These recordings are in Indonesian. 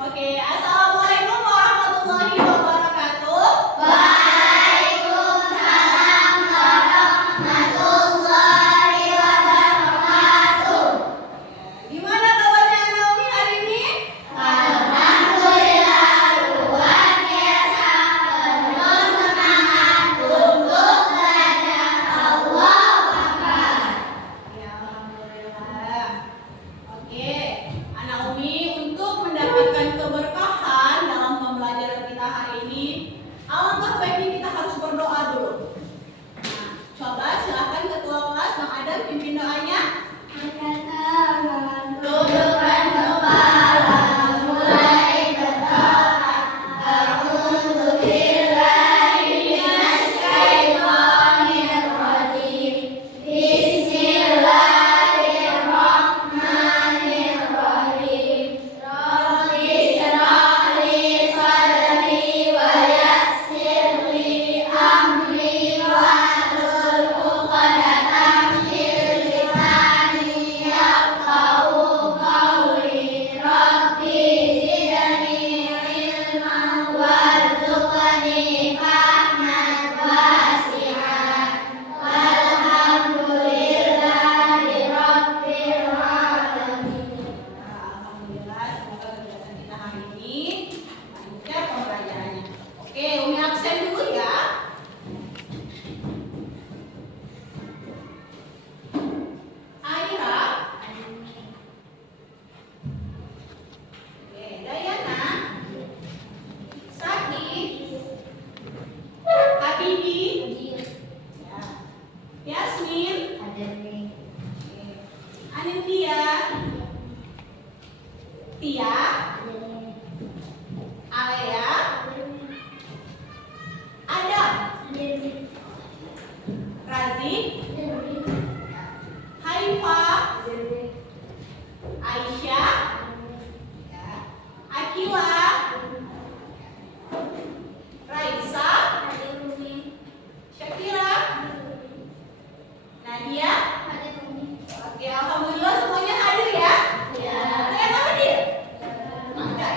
Oke, assalamualaikum warahmatullahi wabarakatuh. Waalaikumsalam warahmatullahi wabarakatuh. Gimana kabarnya Naomi hari ini? Alhamdulillah luar biasa, penuh semangat untuk belajar. Allahu Akbar. Ya, alhamdulillah. Oke, Naomi untuk mendapatkan keberkahan dalam pembelajaran kita hari ini, alangkah baiknya kita harus berdoa dulu. Nah, coba silahkan ketua kelas Bang Adam pimpin doanya. Tundukkan kepala, mulai berdoa. A'udzu billahi minasy syaithanir rajim. Bismillahirrahmanirrahim. Rabbi shrah li sadri wa yassir li amri wahlul 'uqdatam min lisani yafqahu qawli. Rabbi zidni ilman warzuqni fahman wasi'an. Walhamdulillahi rabbil alamin. Alhamdulillah, semoga kegiatan kita hari ini lancar pembelajarannya. Oke, Umi absen dulu ya. Aira. Oke, Dayana. Saki. Habibi. Ya. Yasmin. Oke. Anindya. Tia. Alea. Adam. Razi. Haifa. Aisyah. Ya. Akila. Raisa. Syakira. Nadia. Oke, alhamdulillah semuanya hadir ya. Ada yang nggak hadir? Ada.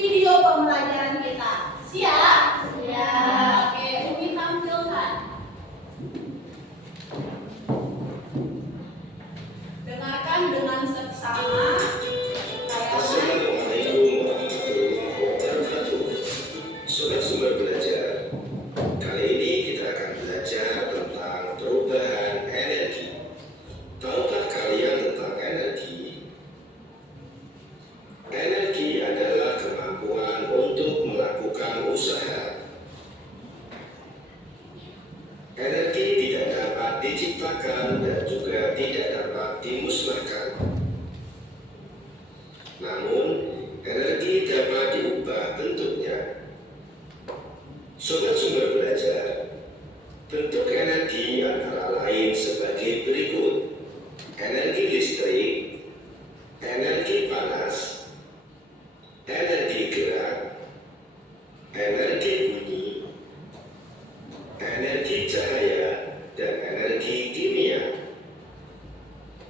video pembelajaran kita. Siap? Siap. Oke, Umi tampilkan. Dengarkan dengan seksama. Kayak Assalamualaikum warahmatullahi wabarakatuh. Sobat Sumber Belajar, kali ini kita akan belajar tentang perubahan energi. Tahukah kalian tentang energi? Energi adalah kemampuan untuk melakukan usaha. Energi tidak dapat diciptakan dan juga tidak dapat dimusnahkan. Namun, energi dapat diubah bentuknya. Sobat Sumber Belajar, bentuk energi antara lain sebagai berikut: energi listrik, energi panas, energi gerak, energi bunyi, energi cahaya, dan energi kimia.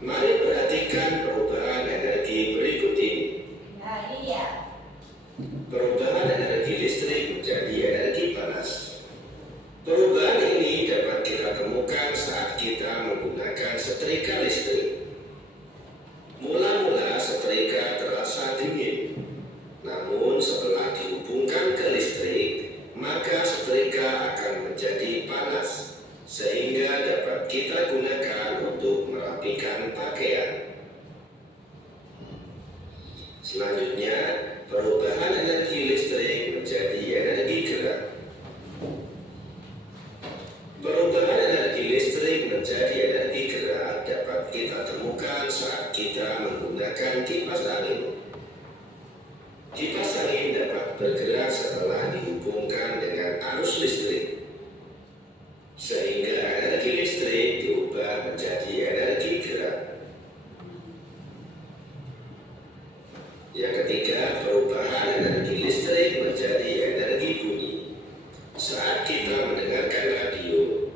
Mari perhatikan perubahan energi berikut ini. Nah, iya. Perubahan energi listrik menjadi energi panas. Perubahan ini dapat kita temukan saat kita menggunakan setrika listrik. Mula-mula setrika terasa dingin, namun setelah dihubungkan ke listrik, maka setrika akan menjadi panas, sehingga dapat kita gunakan untuk merapikan pakaian. Selanjutnya, perubahan energi listrik menjadi energi gerak. Perubahan energi listrik menjadi energi gerak dapat kita temukan saat kita menggunakan kipas angin. Kipas angin dapat bergerak setelah dihubungkan dengan arus listrik, sehingga energi listrik diubah menjadi energi gerak. Yang ketiga, perubahan energi listrik menjadi energi bunyi. Saat kita mendengarkan radio,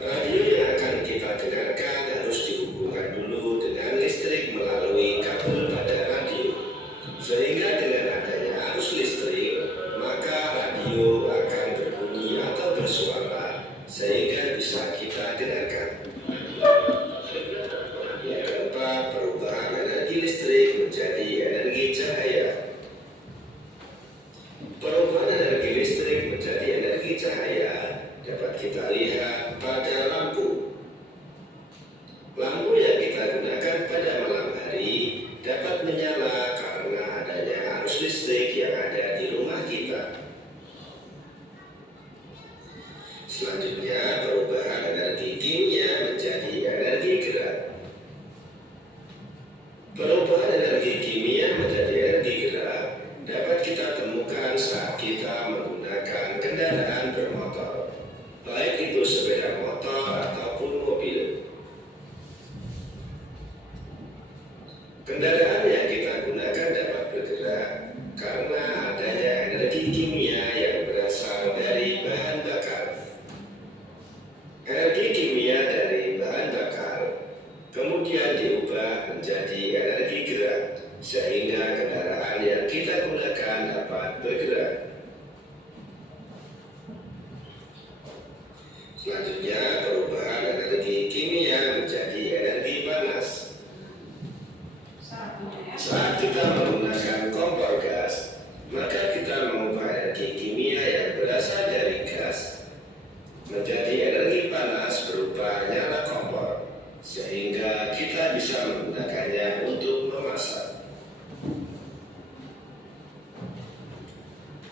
radio yang akan kita dengarkan harus dihubungkan dulu dengan listrik melalui kabel pada radio. Sehingga dengan adanya arus listrik, maka radio akan berbunyi atau bersuara, sehingga bisa kita dengarkan. Yang keempat, perubahan energi listrik menjadi energi cahaya. Perubahan energi listrik menjadi energi cahaya dapat kita lihat pada lampu. Lampu yang kita gunakan pada malam hari dapat menyala karena adanya arus listrik yang ada di rumah kita. Selanjutnya, perubahan energi kimia menjadi energi gerak. Perubahan energi kimia menjadi energi gerak dapat kita temukan saat kita menggunakan kendaraan bermotor, baik itu sepeda motor ataupun mobil. Kendaraan yang kita gunakan dapat bergerak karena adanya energi kimia yang berasal dari bahan bakar. Energi kimia dari bahan bakar kemudian diubah menjadi energi gerak, sehingga kendaraan yang kita gunakan dapat bergerak. Selanjutnya, perubahan energi kimia menjadi energi panas. Saat kita menggunakan kompor gas, maka kita mengubah energi kimia yang berasal dari gas menjadi energi panas berupa nyala kompor, sehingga kita bisa menggunakannya untuk memasak.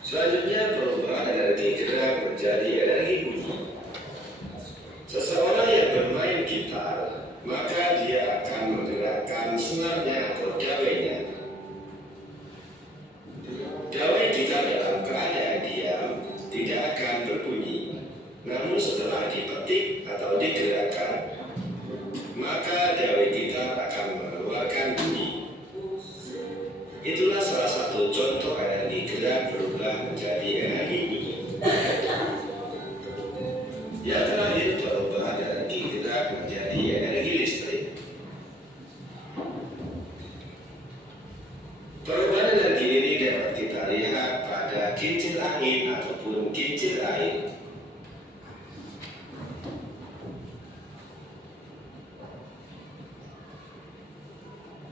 Selanjutnya, perubahan energi gerak menjadi energi bunyi. Seseorang yang bermain gitar, maka dia akan menggerakkan senarnya atau dawainya. Dawai gitar dalam keadaan diam tidak akan berbunyi, namun setelah dipetik atau digerakkan, maka dawai gitar akan mengeluarkan bunyi. Itulah salah satu contoh energi gerak berubah menjadi energi bunyi. Yang terakhir, perubahan energi gerak menjadi energi listrik. Perubahan energi ini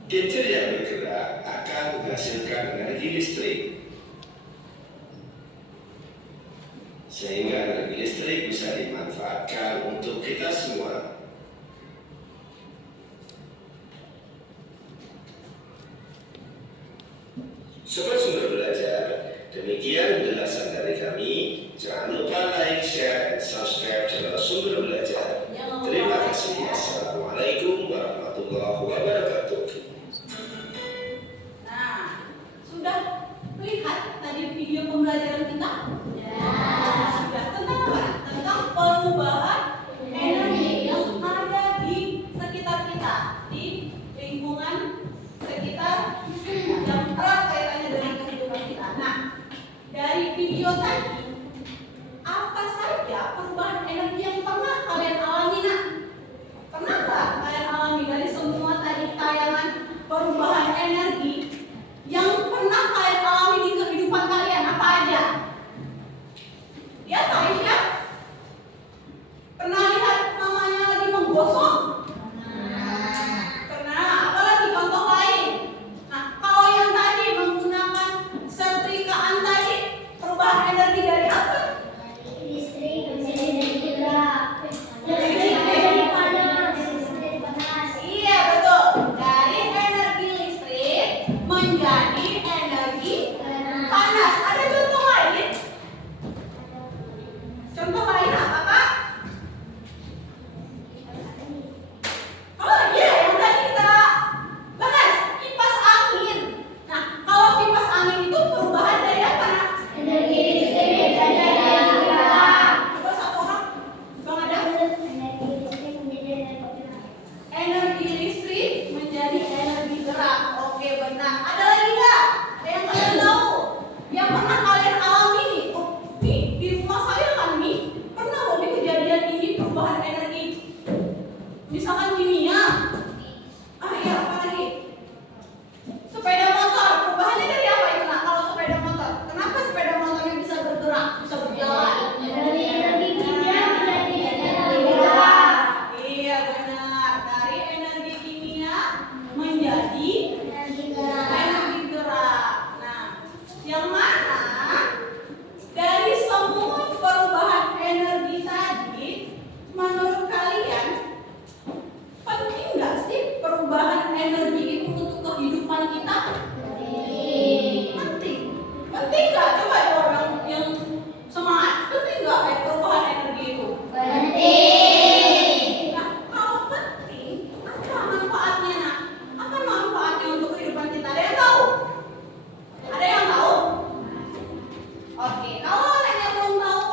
Gadget yang bergerak akan menghasilkan energi listrik, sehingga energi listrik bisa dimanfaatkan untuk kita semua. Sobat Sumber Belajar, demikian penjelasan dari kami. Jangan lupa like, share, dan subscribe channel Sumber Belajar. Terima kasih. Assalamualaikum warahmatullahi wabarakatuh. Nah, sudah lihat tadi video pembelajaran kita? Sudah tentang apa? Tentang perubahan energi yang ada di sekitar kita, di lingkungan sekitar yang erat kaitannya dengan kehidupan kita. Nah, dari video tadi, apa saja perubahan energi yang pernah kalian alami? Nah, pernah nggak kalian alami dari semua tadi tayangan perubahan energi yang pernah kalian alami di kehidupan kalian? Apa aja? Ya, Kak Aisyah? Pernah lihat mamanya lagi menggosok? Pernah. Apalagi contoh lain? Nah, kalau yang tadi menggunakan setrikaan tadi, perubahan energi dari apa? Listrik menjadi energi gerak. Iya, betul. Dari energi listrik menjadi energi panas. Ada contoh lain? Contoh lain apa, Kak? Oh iya, yang tadi kita bahas, kipas angin. Nah, kalau kipas angin itu perubahan dari apa, Nak? Energi listrik menjadi energi gerak. Coba satu orang, Bang Adam. Energi listrik menjadi energi gerak. Energi listrik menjadi energi gerak. Oke, benar. Ada lagi nggak? Ada yang kalian tahu? Yang pernah kalian alami nih? Oh, nih di rumah saya kan nih pernah loh nih kejadian ini perubahan energi. Misalkan kimia. Ah iya, apa lagi? Sepeda motor. Perubahannya dari apa itu, Nak? Kalau sepeda motor, kenapa sepeda motornya bisa bergerak, bisa berjalan? Dari energi kimia menjadi energi gerak. Iya benar, dari energi kimia menjadi Energi gerak. energi gerak. Nah, yang mana dari semua perubahan energi tadi, menurut kalian penting nggak sih perubahan energi itu untuk kehidupan kita? Penting. Penting nggak? Coba ya orang yang semangat, penting nggak kayak perubahan energi itu? Penting. Nah, kalau penting, apa manfaatnya, Nak? Apa manfaatnya untuk kehidupan kita? Ada yang tahu? Ada yang tahu? Oke, kalau kalian yang belum tahu,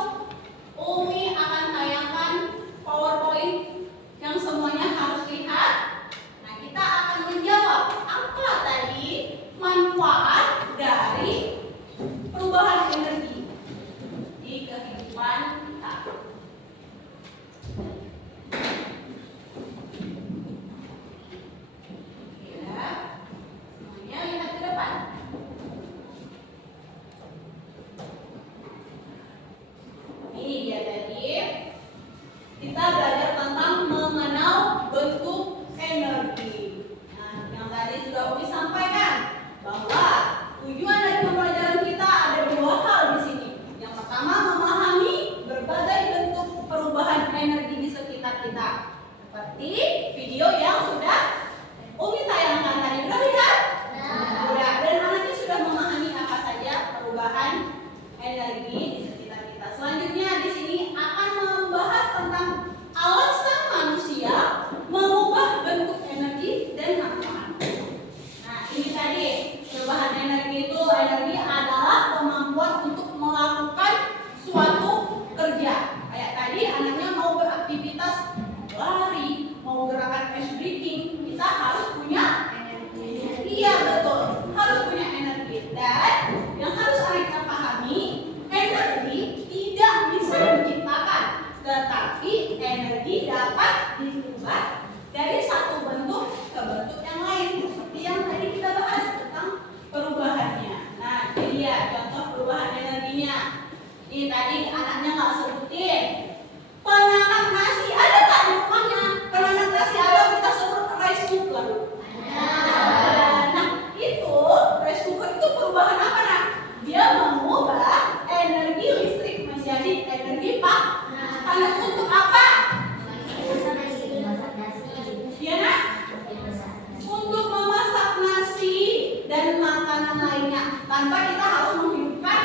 Umi akan tayangkan PowerPoint yang semuanya harus lihat. Nah, kita akan menjawab apa tadi manfaat dari perubahan energi di kehidupan kita. Ya, semuanya lihat ke depan. Ini dia tadi. Kita belajar tentang mengenal bentuk energi. Nah, yang tadi sudah Umi sampaikan bahwa tujuan dari pembelajaran kita ada dua hal di sini. Yang pertama, memahami berbagai bentuk perubahan energi di sekitar kita. Seperti video yang sudah Umi tayangkan tadi. Sudah lihat? Sudah. Dan anaknya sudah memahami apa saja perubahan energi di sekitar kita. Selanjutnya di sini akan membahas tentang alasan manusia mengubah bentuk energi dan manfaat. Nah, ini tadi perubahan energi itu, energi adalah kemampuan untuk melakukan suatu kerja. Kayak tadi anaknya mau beraktivitas lari, mau gerakan ice breaking, kita harus punya energi. Iya betul, harus punya energi. Dan yang harus kita pahami, energi tidak bisa diciptakan, tetapi energi dapat diubah dari satu bentuk ke bentuk yang lain, seperti yang tadi kita bahas tentang perubahannya. Nah, ini dia contoh perubahan energinya. Ini tadi anaknya nggak sebutin. Penanak nasi ada tak di rumahnya? Penanak nasi ada, kita sebut rice cooker. perubahan apa nak? Dia mengubah energi listrik menjadi energi panas untuk apa? Ya nak? Untuk memasak nasi dan makanan lainnya tanpa kita harus menghidupkan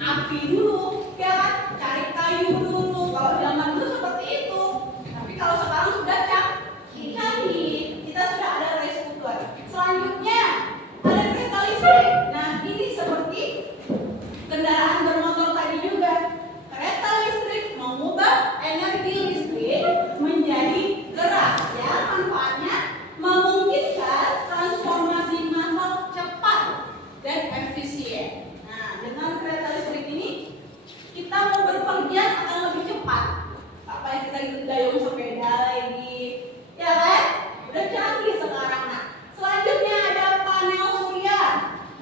api dulu, ya kan? Cari kayu dulu. Kalau zaman dulu seperti itu. Tapi kalau sekarang sudah canggih, kita sudah ada rice cooker. Selanjutnya ada kereta listrik. Nah ini seperti kendaraan bermotor tadi juga. Kereta listrik mengubah energi listrik menjadi gerak. Ya manfaatnya memungkinkan transformasi massal cepat dan efisien. Nah, dengan kereta listrik ini kita mau berpergian akan lebih cepat. Apa yang kita dayung sepeda lagi, ya kan? Udah canggih sekarang. Nah, selanjutnya ada panel surya.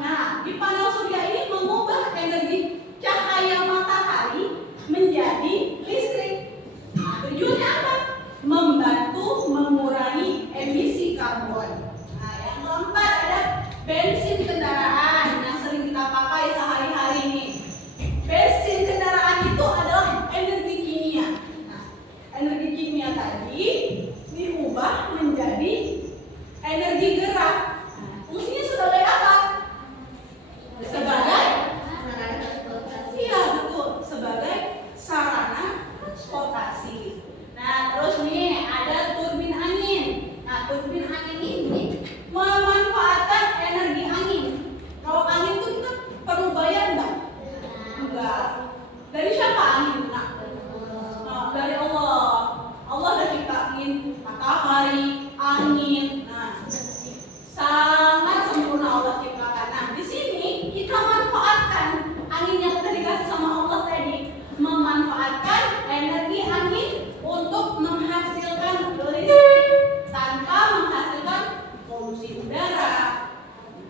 Nah, di panel surya ini mengubah energi cahaya matahari menjadi listrik. Nah, tujuannya apa? Membantu mengurangi emisi karbon. Nah, yang keempat ada bensin kendaraan yang sering kita pakai sehari-hari ini. Bensin kendaraan itu adalah energi kimia. Nah, energi kimia tadi diubah menjadi energi gerak. Nah, fungsinya sebagai apa? Sebagai iya betul, sebagai sarana transportasi. Nah, terus nih ada turbin angin. Nah, turbin angin ini memanfaatkan energi angin. Kalau angin itu kita perlu bayar enggak? Enggak. Dari siapa angin? Nah, dari Allah. Allah udah ciptain matahari, angin. Nah, sangat sempurna Allah ciptakan. Nah, di sini kita manfaatkan angin yang udah dikasih sama Allah tadi, memanfaatkan energi angin untuk menghasilkan listrik tanpa menghasilkan polusi udara.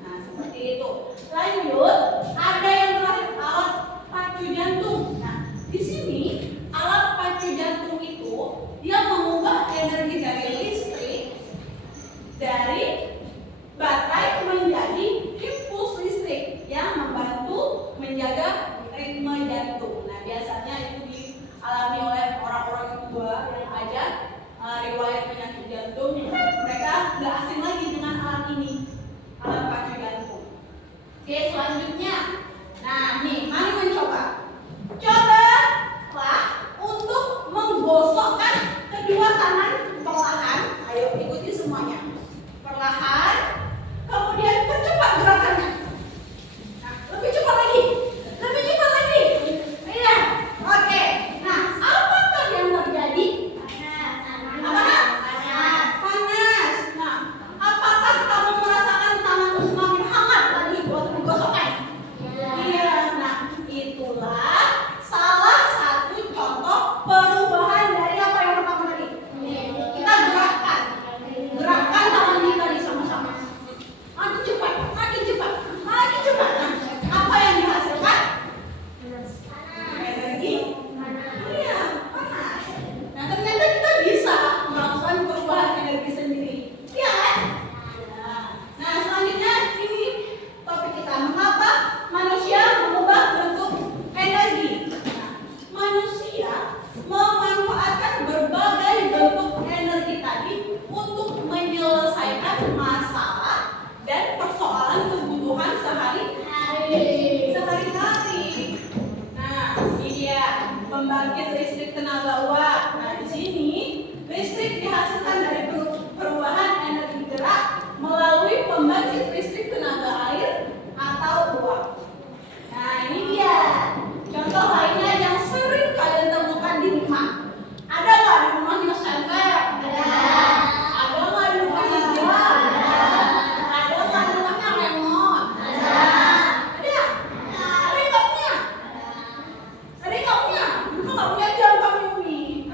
Nah, seperti itu. Lanjut, ada yang terakhir alat pacu jantung. Nah, di sini alat pacu jantung itu dia mengubah energi dari listrik dari baterai menjadi impuls listrik yang membantu menjaga ritme jantung. Nah, biasanya itu dialami oleh orang-orang tua yang ada riwayat penyakit jantung. Mereka nggak asing lagi dengan alat ini, alat pacu jantung. Oke, selanjutnya, nah nih, mari mencoba. Cobalah untuk menggosokkan kedua tangan perlahan. Ayo ikuti semuanya. Perlahan, kemudian percepat gerakannya. Nah, lebih cepat lagi. Lebih cepat lagi. Iya. Oke. Nah, apakah yang terjadi? Panas. Panas. Nah, apakah kamu merasakan tanganmu semakin hangat tadi waktu digosokkan? Iya. Nah, itulah salah satu contoh perubahan dari apa yang pertama tadi. Kita gerakkan tangan kita tadi sama-sama. Makin cepat, makin cepat, makin cepat. Nah, apa yang dihasilkan? Energi. Iya, panas. Nah, ternyata kita bisa melakukan perubahan energi sendiri. Iya kan? Nah, selanjutnya ini topik kita, mengapa manusia mengubah bentuk energi. Nah, manusia memanfaatkan berbagai bentuk energi tadi untuk menyelesaikan masalah dan persoalan kebutuhan sehari-hari. Nah, ini dia pembangkit listrik tenaga uap. Nah, di sini listrik dihasilkan dari perubahan energi gerak melalui pembangkit listrik tenaga air atau uap. Nah, ini dia contoh lainnya yang sering kalian temukan di rumah. Ada nggak di rumahnya senter? Ada. Ada nggak di rumahnya jam? Ada nggak di rumahnya remote? Ada. Ada. Ada nggak punya? Ada nggak punya? Kita nggak punya jam kami ini.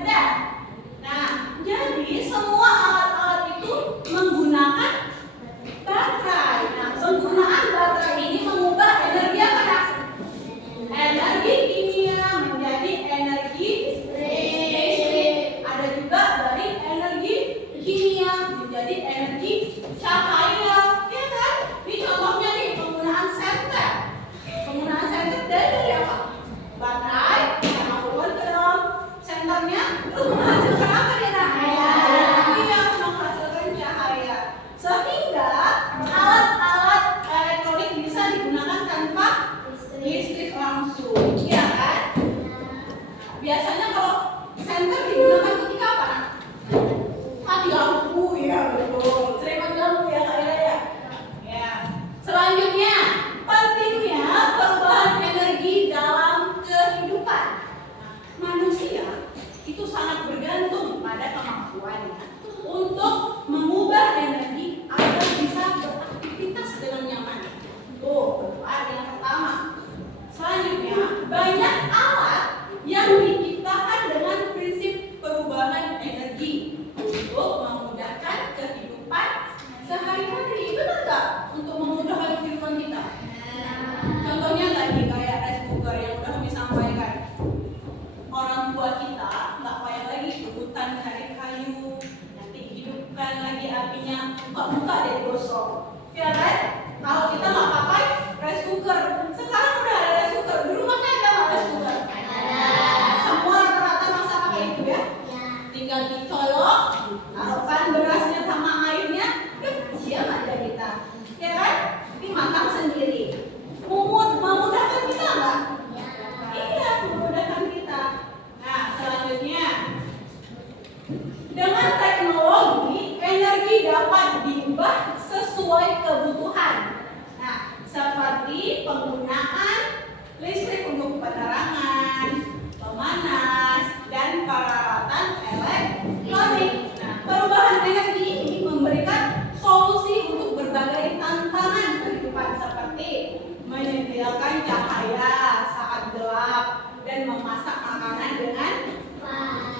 dan memasak makanan dengan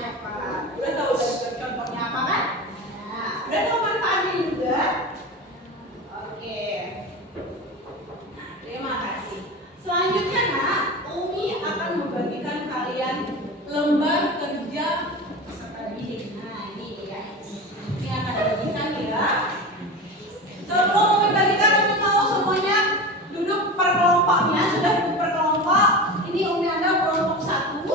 cepat. Udah tahu contohnya apa kan? Nah, udah tahu manfaatnya juga. Oke. Nah, terima kasih. Selanjutnya nak, Umi akan membagikan kalian lembar kerja peserta didik. Nah ini ya, ini akan dibagikan ya. Sebelum Umi bagikan, Umi mau semuanya duduk per kelompoknya. Sudah duduk per kelompok. Ini Umi ada kelompok 1,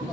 Ya,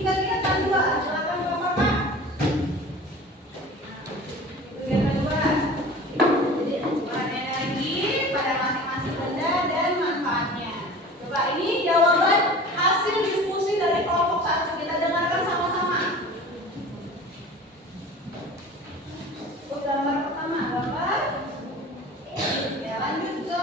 kegiatan 2, silakan paparkan. Kegiatan 2. Perubahan energi pada masing-masing benda dan manfaatnya. Coba ini jawaban hasil diskusi dari kelompok 1. Kita dengarkan sama-sama. Gambar pertama, gambar. Ya, lanjut ke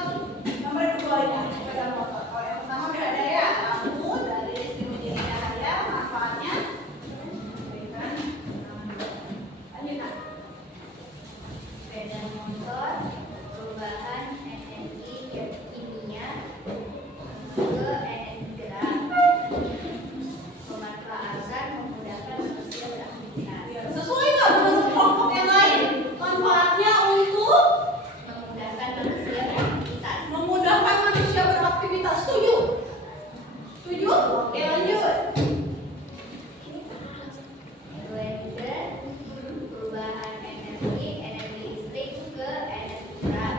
gambar keduanya. Sepeda motor. Kalau yang pertama udah ada ya, lampu dari listrik menjadi cahaya, manfaatnya. Berikan. Lanjut nak. Sepeda motor, perubahan energi kimia ke energi gerak, pemanfaatan memudahkan manusia beraktivitas, Sesuai nggak menurut kelompok yang lain? Manfaatnya untuk memudahkan manusia beraktivitas. memudahkan manusia beraktivitas. Setuju? Setuju? Oke, lanjut. Kedua juga perubahan energi listrik ke energi gerak,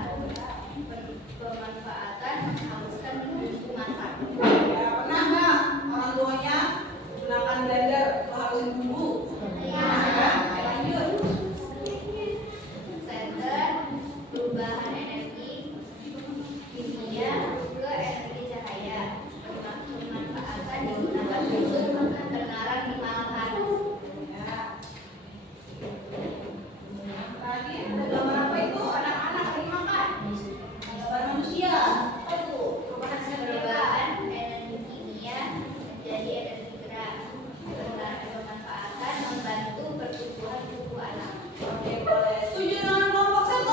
pemanfaatan menghanguskan bumbu masak. Ya, pernah nggak orang tuanya gunakan blender halusin bumbu? Ya. Oke, lanjut. Center, perubahan energi kimia ke energi cahaya, pemanfaatan digunakan untuk ketenaran di malam hari. Ya. Terakhir ada gambar apa itu? Anak-anak lagi makan. Gambar manusia. Apa itu? Perubahan energi. Perubahan energi kimia menjadi energi gerak, pemanfaatan membantu pertumbuhan tubuh anak. Oke, boleh. Setuju dengan kelompok 1?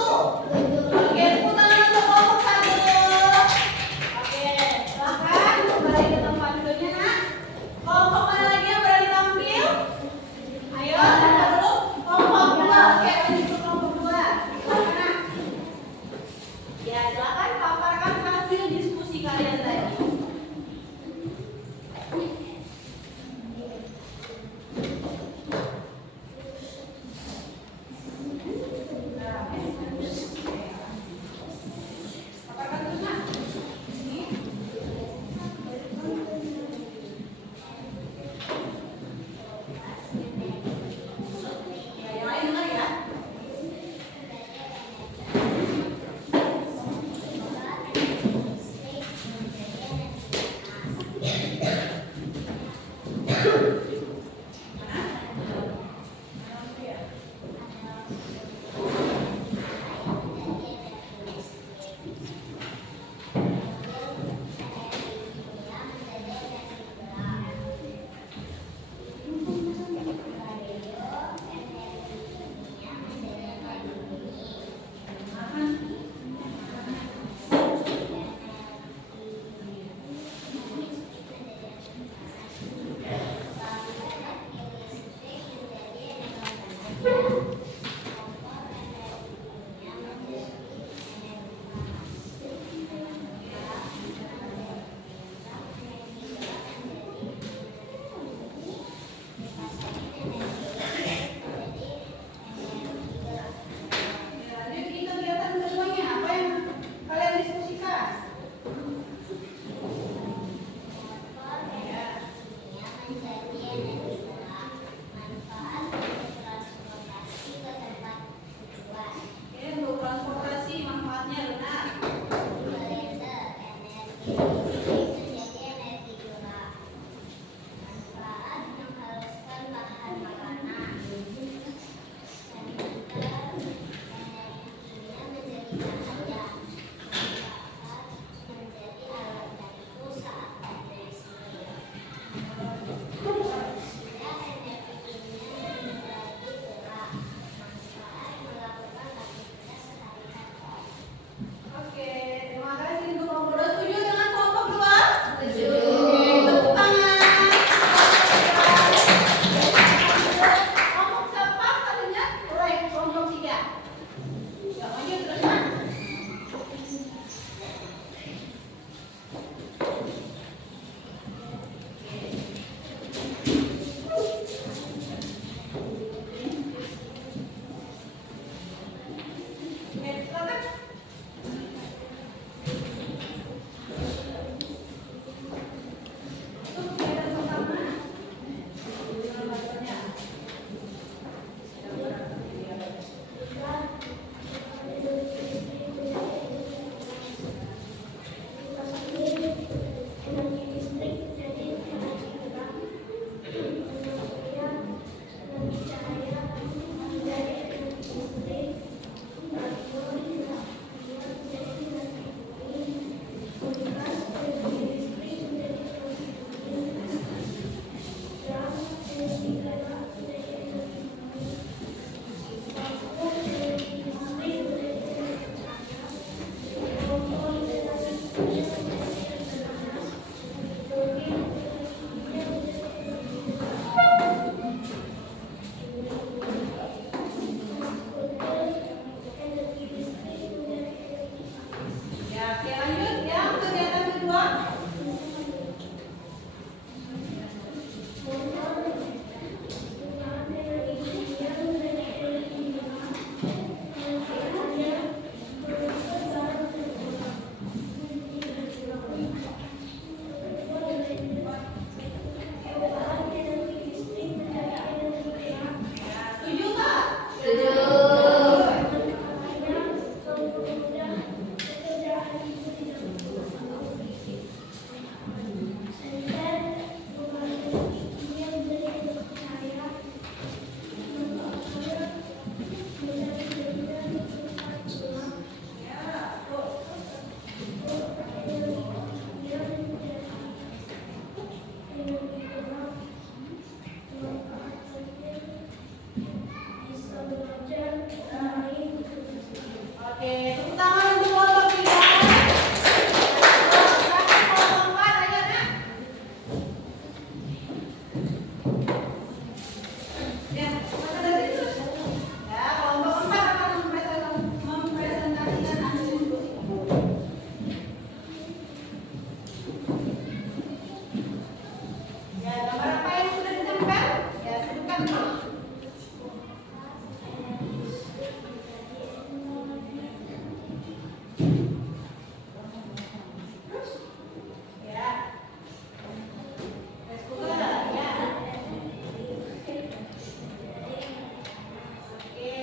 Oke, tepuk tangan untuk kelompok 1. Oke, silahkan kembali ke tempat duduknya nak. Kelompok mana lagi yang berani tampil? Ayo, siapa dulu? Kelompok 2. Oke, lanjut ke kelompok 2. Silakan nak. Ya, silakan paparkan hasil diskusi kalian tadi. Paparkan terus nak. Ini. Ya, yang lain dengar ya. bukan? Ya, sebutkan dulu. Ya. Rice cooker, ya. Oke.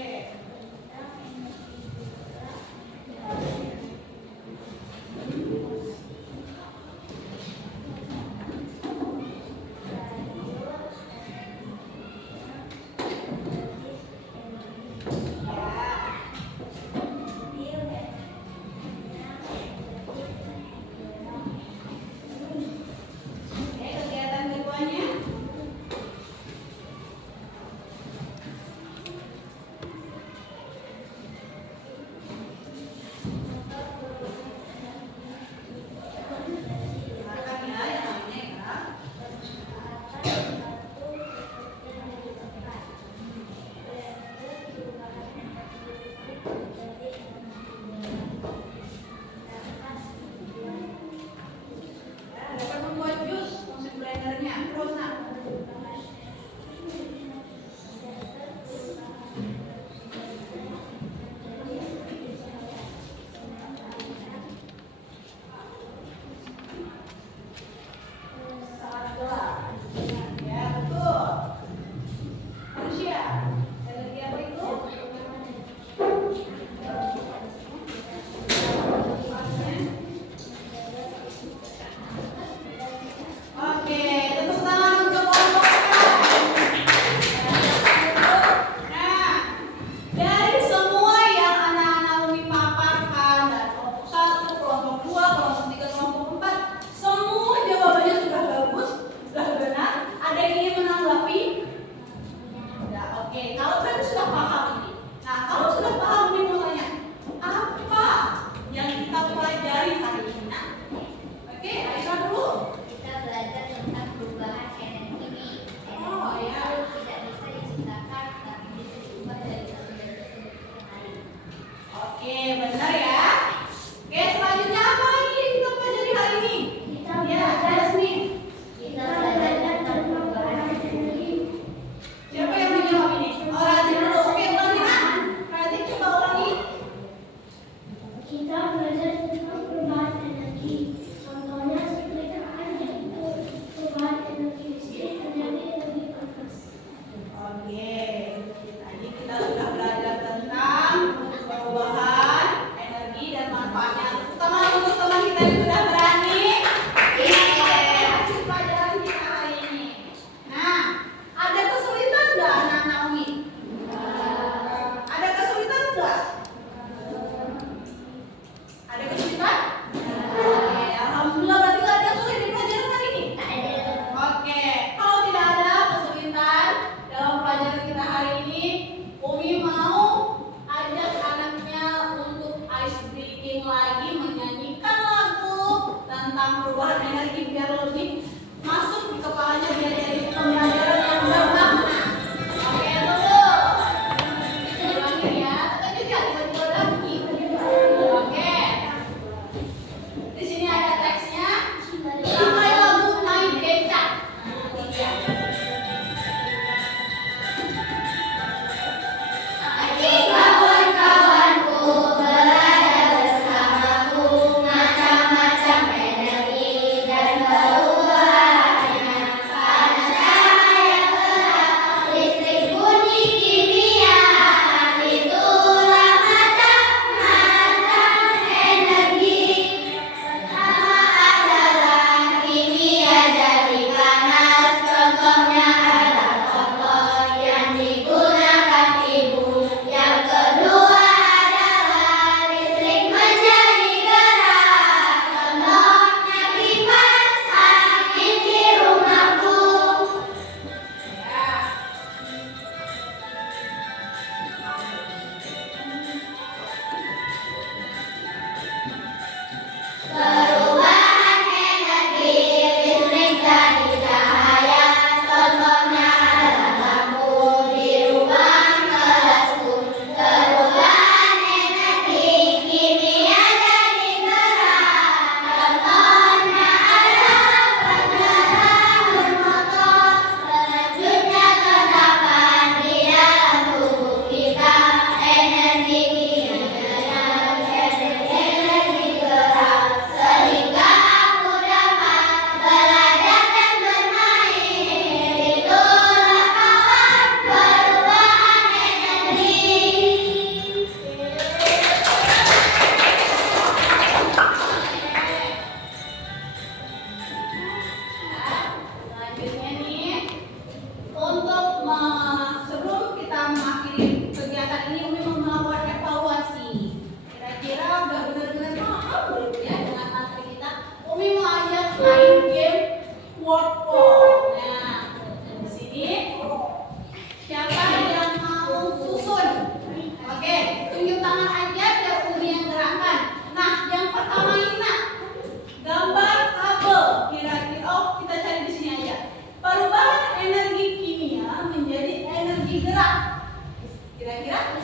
Kira-kira?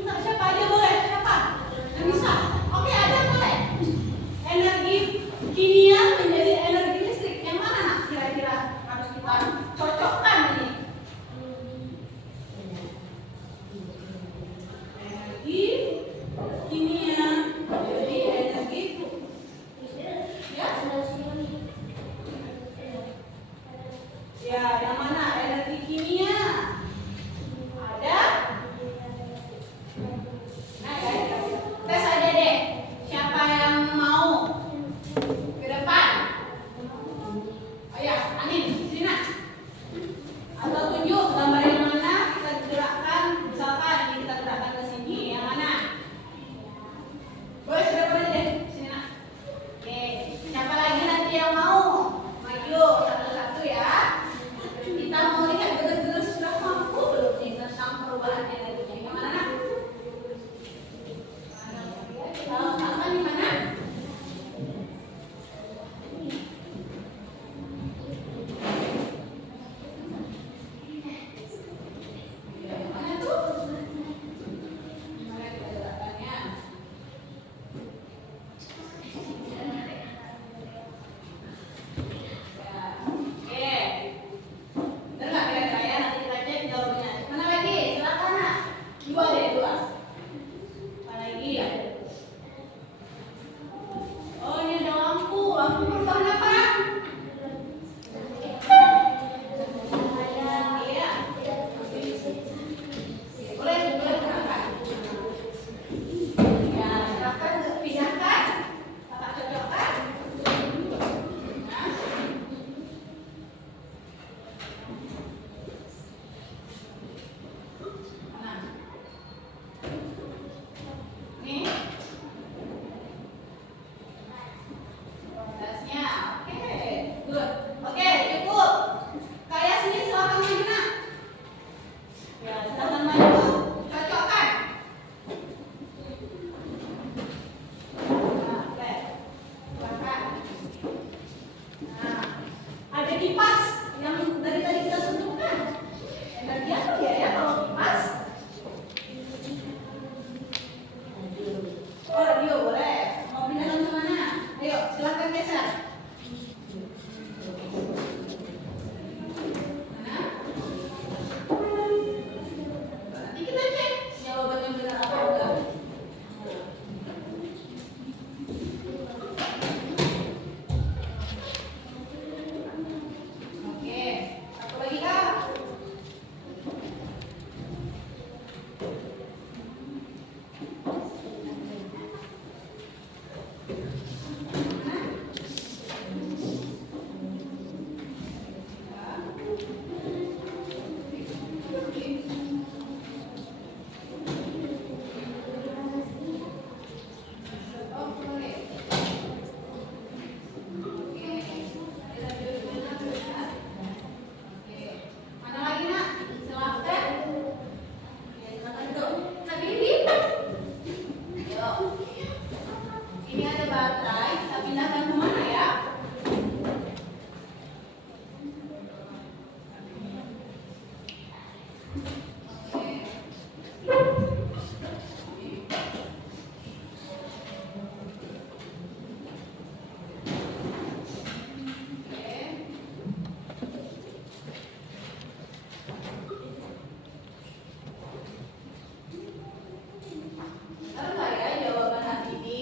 Enggak, siapa aja boleh? Siapa? Yang bisa? Oke, ada boleh. Energi kimia menjadi energi listrik. Yang mana nak? Kira-kira harus kita cocokkan ini. Energi kimia menjadi energi ya? Ya, yang mana? Energi kimia. Ada? Nah, ya. Tes aja deh. Siapa yang mau ke depan? Oh ya, Anin, sini nak. Atau tunjuk gambar yang mana kita gerakkan. Misalkan ini kita gerakkan ke sini. Yang mana? Boleh sudah boleh deh. Sini nak. Oke. Siapa lagi nanti yang mau? Maju satu-satu ya. Kita mau lihat benar-benar sudah mampu belum nih tentang perubahan energi. Yang mana nak? Apa di mana? Yang mana tuh? Mana gerakannya? Oke. Bener nggak kira-kira ya? Nanti kita cek jawabannya. Mana lagi? Silakan nak. Dua deh, dua. Mana lagi ya? Oh, ini ada lampu. Lampu perubahan apa? Iya. Boleh silakan. Ya, silakan pindahkan. Kakak cocokkan. Nah. Mana? Nih. Prosesnya. Oke. Good. Oke, cukup. Kayak sini silakan maju nak. Ya, silakan maju. Cocokkan. Nah, oke. Silakan. Nah, ada kipas yang dari tadi kita sebutkan. Energi apa ya kalau kipas? Oh, radio boleh. Mau pindahkan ke mana? Ayo, silakan geser. Mana? Nanti kita cek jawabannya benar apa enggak. Oke, satu lagi kak. Mana lagi nak? Silakan. Ya, silakan duduk. Habibi. Ayo. Ini ada baterai. Kita pindahkan kemana ya? Benar nggak ya jawaban Habibi?